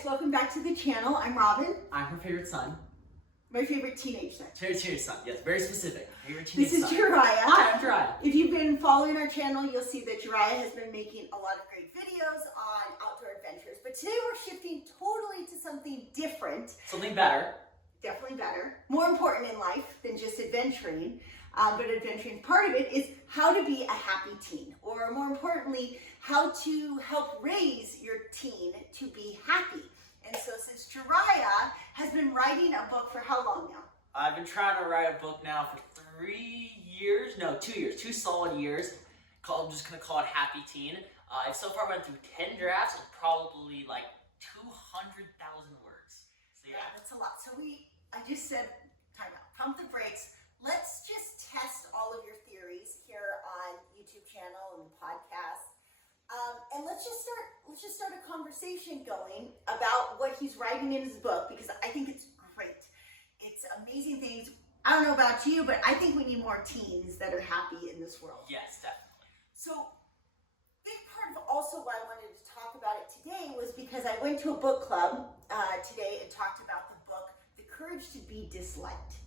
guys, welcome back to the channel. I'm Robyn. I'm her favorite son. My favorite teenage son. Favorite son, yes, very specific. Favorite teenage This is Jiraiya. Hi, I'm Jiraiya. If you've been following our channel, you'll see that Jiraiya has been making a lot of great videos on outdoor adventures. But today we're shifting totally to something different. Something better. Definitely better. More important in life than just adventuring. But adventuring, part of it is how to be a happy teen. Or more importantly, how to help raise your teen to be happy. And so since Jiraiya has been writing a book for how long now? I've been trying to write a book now for 3 years. No, 2 years. 2 solid years. I'm just going to call it Happy Teen. I've so far went through 10 drafts of probably like 200,000 words. So yeah, that's a lot. So I just said, time out, pump the brakes. Let's just test all of your theories here on YouTube channel and podcast. And let's just start a conversation going about what he's writing in his book, because I think it's great. It's amazing things. I don't know about you, but I think we need more teens that are happy in this world. Yes, definitely. So, big part of also why I wanted to talk about it today was because I went to a book club today and talked about the book, The Courage to Be Disliked.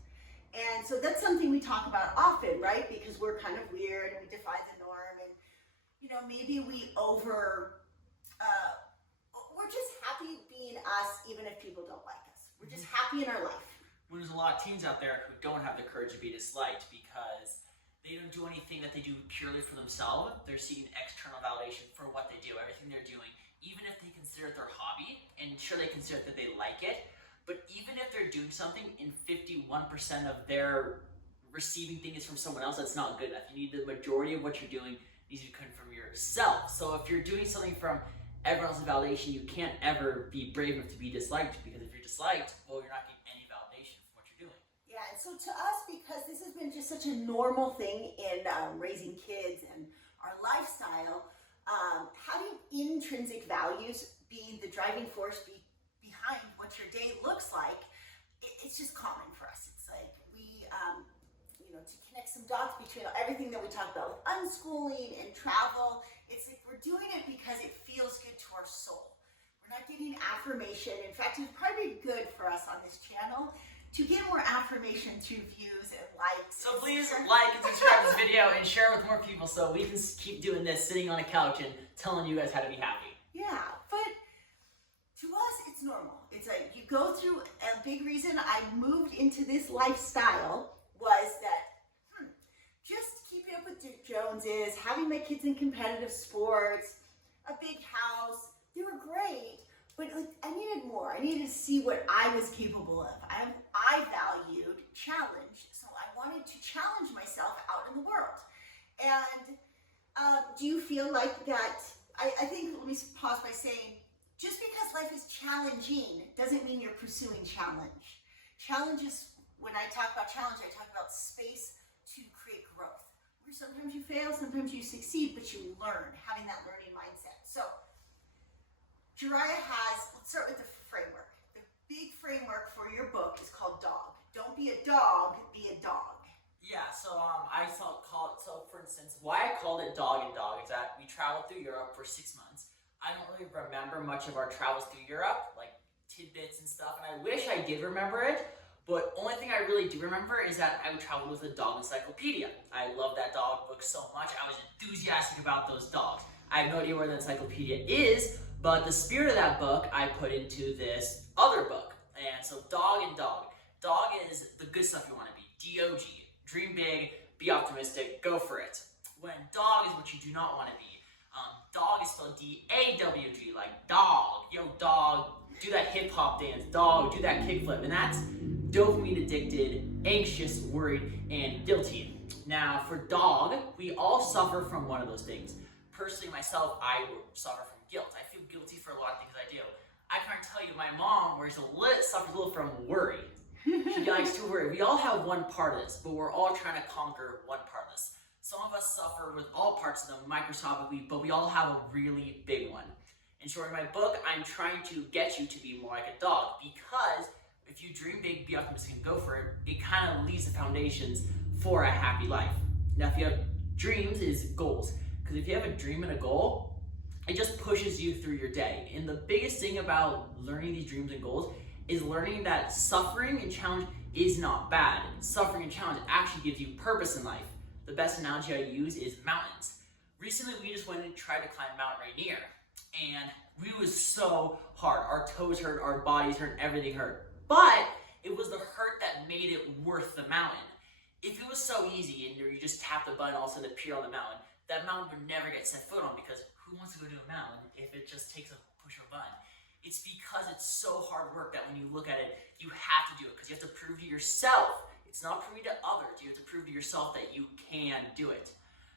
And so that's something we talk about often, right? Because we're kind of weird and we defy the norm, and you know, maybe we're just happy being us even if people don't like us. We're just happy in our life. Well, there's a lot of teens out there who don't have the courage to be disliked because they don't do anything that they do purely for themselves. They're seeking external validation for what they do, everything they're doing, even if they consider it their hobby, and sure they consider that they like it. But even if they're doing something and 51% of their receiving thing is from someone else, that's not good enough. You need the majority of what you're doing needs to come from yourself. So if you're doing something from everyone else's validation, you can't ever be brave enough to be disliked, because if you're disliked, well, you're not getting any validation from what you're doing. Yeah, and so to us, because this has been just such a normal thing in raising kids and our lifestyle, having intrinsic values being the driving force behind what your day looks like, it's just common for us. It's like we, to connect some dots between everything that we talk about with unschooling and travel, it's like we're doing it because it feels good to our soul. We're not getting affirmation. In fact, it'd probably be good for us on this channel to get more affirmation through views and likes. So please like and subscribe to this video and share it with more people so we can keep doing this, sitting on a couch and telling you guys how to be happy. Yeah, but to us, it's normal. It's like you go through. A big reason I moved into this lifestyle was that just keeping up with the Joneses, having my kids in competitive sports, a big house, they were great, but I needed more. I needed to see what I was capable of. I valued challenge, so I wanted to challenge myself out in the world. And do you feel like that? I think, let me pause by saying, just because life is challenging doesn't mean you're pursuing challenge. Challenge is, when I talk about challenge, I talk about space to create growth. Where sometimes you fail, sometimes you succeed, but you learn, having that learning mindset. So, Jiraiya has, let's start with the framework. The big framework for your book is called D.O.G. Don't be a dog, be a dog. Yeah, so for instance, why I called it D.O.G and D.O.G is that we traveled through Europe for 6 months. I don't really remember much of our travels through Europe, like tidbits and stuff, and I wish I did remember it, but only thing I really do remember is that I traveled with a dog encyclopedia. I love that dog book so much. I was enthusiastic about those dogs. I have no idea where the encyclopedia is, but the spirit of that book I put into this other book. And so D.O.G and D.O.G. D.O.G is the good stuff you want to be. D.O.G. Dream big, be optimistic, go for it. When D.O.G is what you do not want to be. D.O.G is spelled D.A.W.G, like dog. Yo, dog, do that hip hop dance. Dog, do that kickflip. And that's dopamine addicted, anxious, worried, and guilty. Now, for D.O.G, we all suffer from one of those things. Personally, myself, I suffer from guilt. I feel guilty for a lot of things I do. I can't tell you, my mom suffers a little from worry. She likes to worry. We all have one part of this, but we're all trying to conquer one part of this. Some of us suffer with all parts of them microscopically, but we all have a really big one. And so in my book, I'm trying to get you to be more like a dog, because if you dream big, be optimistic, and go for it, it kind of leaves the foundations for a happy life. Now, if you have dreams, is goals. Because if you have a dream and a goal, it just pushes you through your day. And the biggest thing about learning these dreams and goals is learning that suffering and challenge is not bad. Suffering and challenge actually gives you purpose in life. The best analogy I use is mountains. Recently, we just went and tried to climb Mount Rainier, and it was so hard. Our toes hurt, our bodies hurt, everything hurt. But it was the hurt that made it worth the mountain. If it was so easy and you just tap the button, all of a sudden appear on the mountain, that mountain would never get set foot on, because who wants to go to a mountain if it just takes a push of a button? It's because it's so hard work that when you look at it, you have to do it, because you have to prove to yourself. It's not proving to others. You have to prove to yourself that you can do it.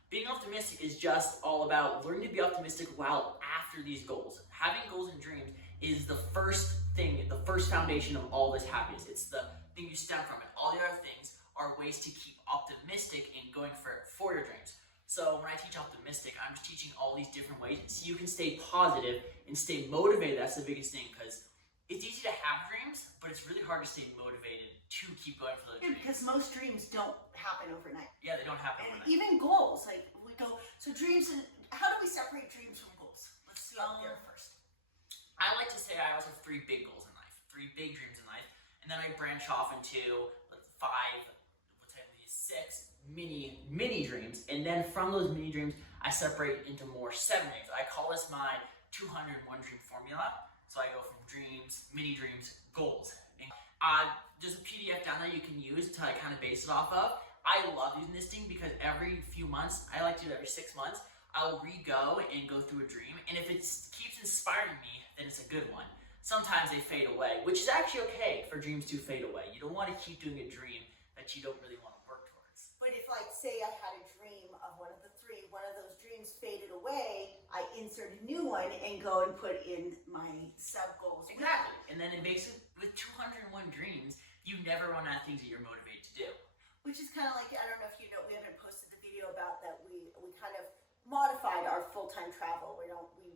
Being optimistic is just all about learning to be optimistic while after these goals. Having goals and dreams is the first thing, the first foundation of all this happiness. It's the thing you stem from it. All the other things are ways to keep optimistic and going for your dreams. So when I teach optimistic, I'm just teaching all these different ways so you can stay positive and stay motivated. That's the biggest thing, because it's easy to have dreams, but it's really hard to stay motivated to keep going for those dreams. Because most dreams don't happen overnight. Yeah, they don't happen And overnight. even goals, like we go, so dreams, and how do we separate dreams from goals? Let's see there first. I like to say I always have 3 big goals in life, 3 big dreams in life, and then I branch off into 6 mini dreams, and then from those mini dreams, I separate into more 7 dreams. I call this my 201 dream formula. So I go from dreams, mini dreams, goals. And there's a PDF down there you can use to kind of base it off of. I love using this thing because every few months, I like to do it every 6 months, I'll re-go and go through a dream, and if it keeps inspiring me, then it's a good one. Sometimes they fade away, which is actually okay for dreams to fade away. You don't want to keep doing a dream that you don't really want to work towards. But if, like, say I had a dream of one of the 3, one of those dreams faded away, I insert a new one and go and put in my sub-goals. Exactly. And then it makes it, with 201 dreams, you never run out of things that you're motivated to do. Which is kind of like, I don't know if you know, we haven't posted the video about that. We kind of modified our full-time travel. We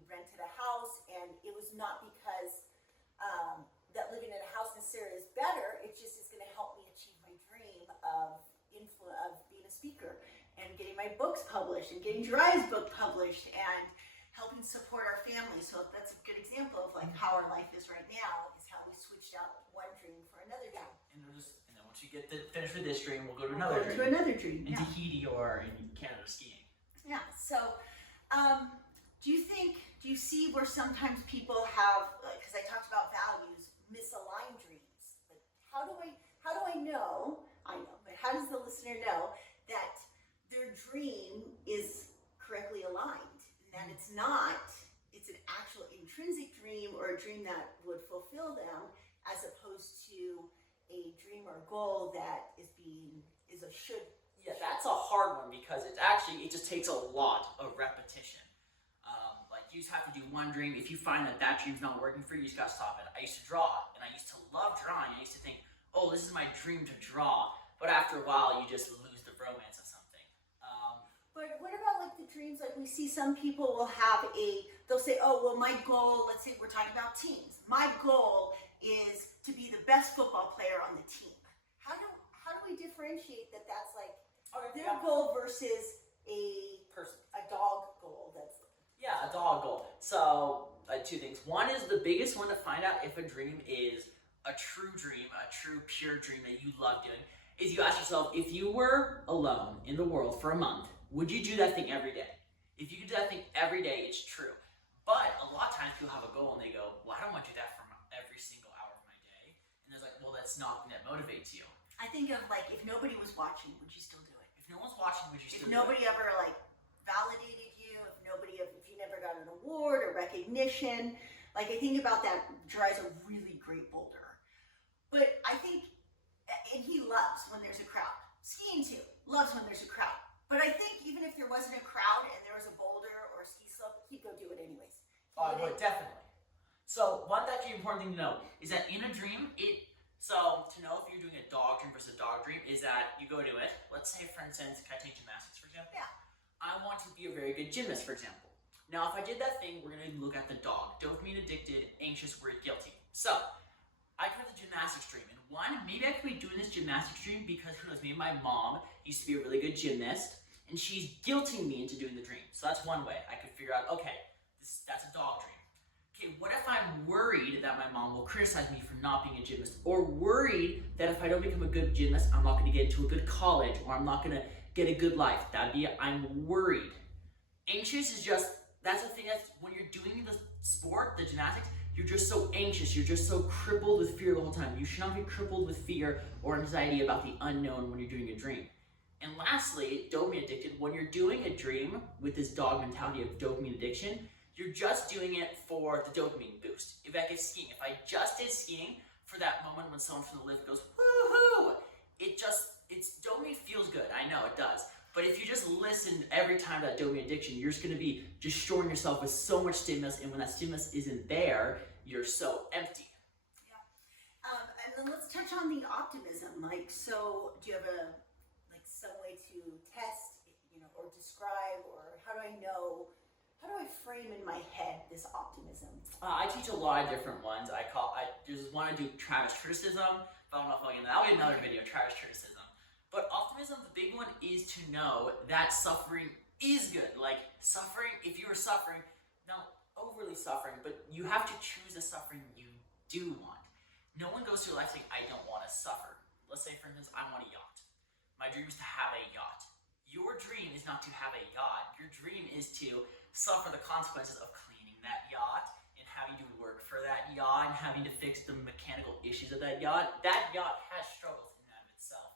rented a house, and it was not because that living in a house necessarily is better. It just is going to help me achieve my dream of being a speaker and getting my books published and getting Jiraiya's book published and helping support our family. So that's a good example of like how our life is right now, is how we switched out one dream for another dream. And then once you get finished with this dream, we'll go to another dream. To another dream. In Tahiti or in Canada skiing. Yeah. So, do you see where sometimes people have, because I talked about values, misaligned dreams? Like, how do I know? I know, but how does the listener know that their dream is correctly aligned, and that it's an actual intrinsic dream or a dream that would fulfill them, as opposed to a dream or goal that is a should. Yeah, that's a hard one, because it just takes a lot of repetition. Like, you just have to do one dream. If you find that dream's not working for you, you just gotta stop it. I used to draw, and I used to love drawing. I used to think, oh, this is my dream to draw. But after a while, you just lose the romance of something. But what about like the dreams? Like, we see some people will have they'll say, oh, well, my goal, let's say we're talking about teams. My goal is to be the best football player on the team. How do we differentiate that's like their goal versus a dog goal? Yeah, a dog goal. So, 2 things. One is the biggest one to find out if a dream is a true dream, a true pure dream that you love doing, is you ask yourself, if you were alone in the world for a month, would you do that thing every day? If you could do that thing every day, it's true. But a lot of times people have a goal and they go, well, I don't want to do that for every single hour of my day. And it's like, well, that's not something that motivates you. I think of like, if nobody was watching, would you still do it? If no one's watching, would you still do it? If nobody ever like validated you, if you never got an award or recognition, like I think about that. Jiraiya's a really great boulder, but I think, and he loves when there's a crowd. Skiing too, loves when there's a crowd. But I think even if there wasn't a crowd and there was a boulder or a ski slope, he'd go do it anyways. Oh, I would, definitely. So one actually important thing to know is that in a dream, so to know if you're doing a dog dream versus a dog dream is that you go to it. Let's say, for instance, can I take gymnastics, for example? Yeah. I want to be a very good gymnast, for example. Now, if I did that thing, we're going to look at the dog. Dopamine addicted, anxious, worried, guilty. So, I come to the gymnastics dream. And one, maybe I could be doing this gymnastics dream because, who knows, maybe my mom used to be a really good gymnast, and she's guilting me into doing the dream. So that's one way I could figure out, okay, That's a dog dream. Okay, what if I'm worried that my mom will criticize me for not being a gymnast, or worried that if I don't become a good gymnast, I'm not going to get into a good college, or I'm not going to get a good life? That'd be, I'm worried. Anxious is just, that's the thing, that's when you're doing the sport, the gymnastics, you're just so anxious, you're just so crippled with fear the whole time. You should not be crippled with fear or anxiety about the unknown when you're doing a dream. And lastly, dopamine addicted, when you're doing a dream with this dog mentality of dopamine addiction, you're just doing it for the dopamine boost. If I get skiing, if I just did skiing for that moment when someone from the lift goes, woohoo, it's dopamine feels good, I know it does. But if you just listen every time to that dopamine addiction, you're just gonna be destroying yourself with so much stimulus, and when that stimulus isn't there, you're so empty. Yeah. And then let's touch on the optimism. Like, so do you have some way to test, or describe, or how do I frame in my head this optimism? I teach a lot of different ones. I just want to do Travis criticism, but I don't know if I'll get into that. I'll get another video, Travis criticism. But optimism, the big one is to know that suffering is good. Like suffering, if you were suffering, not overly suffering, but you have to choose the suffering you do want. No one goes through life saying, I don't want to suffer. Let's say, for instance, I want a yacht. My dream is to have a yacht. Your dream is not to have a yacht. Your dream is to suffer the consequences of cleaning that yacht and having to work for that yacht and having to fix the mechanical issues of that yacht. That yacht has struggles in and of itself.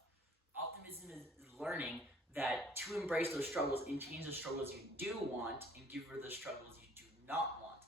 Optimism is learning that to embrace those struggles and change the struggles you do want and give rid of the struggles you do not want.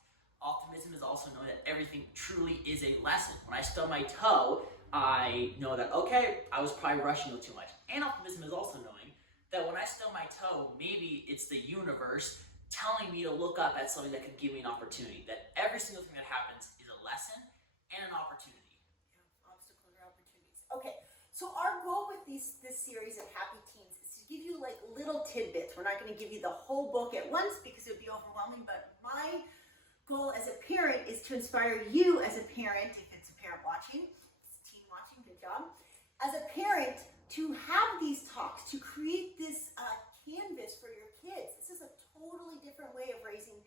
Optimism is also knowing that everything truly is a lesson. When I stub my toe, I know that, okay, I was probably rushing a little too much. And optimism is also knowing that when I stub my toe, maybe it's the universe telling me to look up at something that could give me an opportunity. That every single thing that happens is a lesson and an opportunity. Yeah, obstacles are opportunities. Okay, so our goal with this series of Happy Teens is to give you like little tidbits. We're not going to give you the whole book at once because it would be overwhelming, but my goal as a parent is to inspire you as a parent, if it's a parent watching, it's a teen watching, good job, as a parent to have these talks, to create this canvas for your kids. This is a totally different way of raising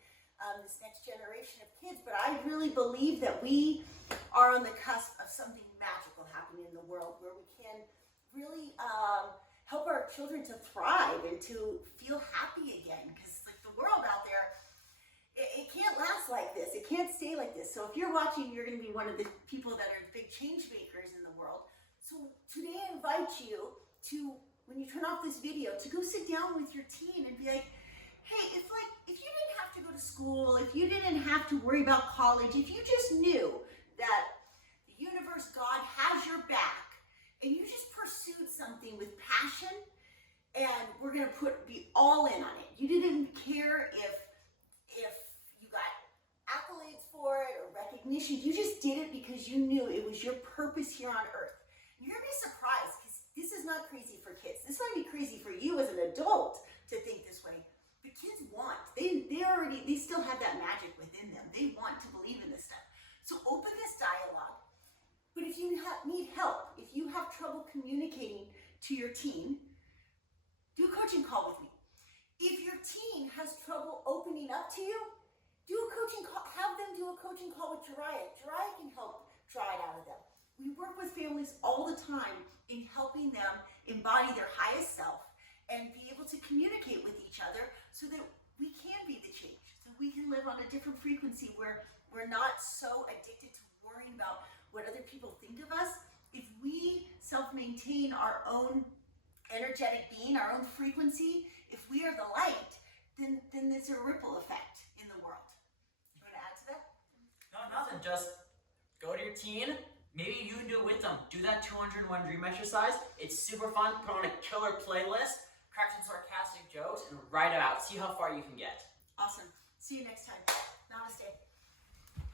this next generation of kids, but I really believe that we are on the cusp of something magical happening in the world where we can really help our children to thrive and to feel happy again, because like the world out there, it can't last like this. It can't stay like this. So if you're watching, you're going to be one of the people that are big change makers in the world. So today I invite you to, when you turn off this video, to go sit down with your teen and be like, hey, if you didn't have to go to school, if you didn't have to worry about college, if you just knew that the universe, God, has your back, and you just pursued something with passion, and we're going to be all in on it. You didn't care if you got accolades for it or recognition. You just did it because you knew it was your purpose here on earth. You're going to be surprised because this is not crazy for kids. This might be crazy for you as an adult to think this way. But kids want. They still have that magic within them. They want to believe in this stuff. So open this dialogue. But if you need help, if you have trouble communicating to your teen, do a coaching call with me. If your teen has trouble opening up to you, do a coaching call. Have them do a coaching call with Jiraiya. Jiraiya can help draw it out of them. We work with families all the time in helping them embody their highest self and be able to communicate with each other so that we can be the change, so we can live on a different frequency where we're not so addicted to worrying about what other people think of us. If we self-maintain our own energetic being, our own frequency, if we are the light, then there's a ripple effect in the world. You want to add to that? No, nothing. Just go to your teen. Maybe you can do it with them. Do that 201 dream exercise. It's super fun. Put on a killer playlist, crack some sarcastic jokes, and write it out. See how far you can get. Awesome. See you next time. Namaste.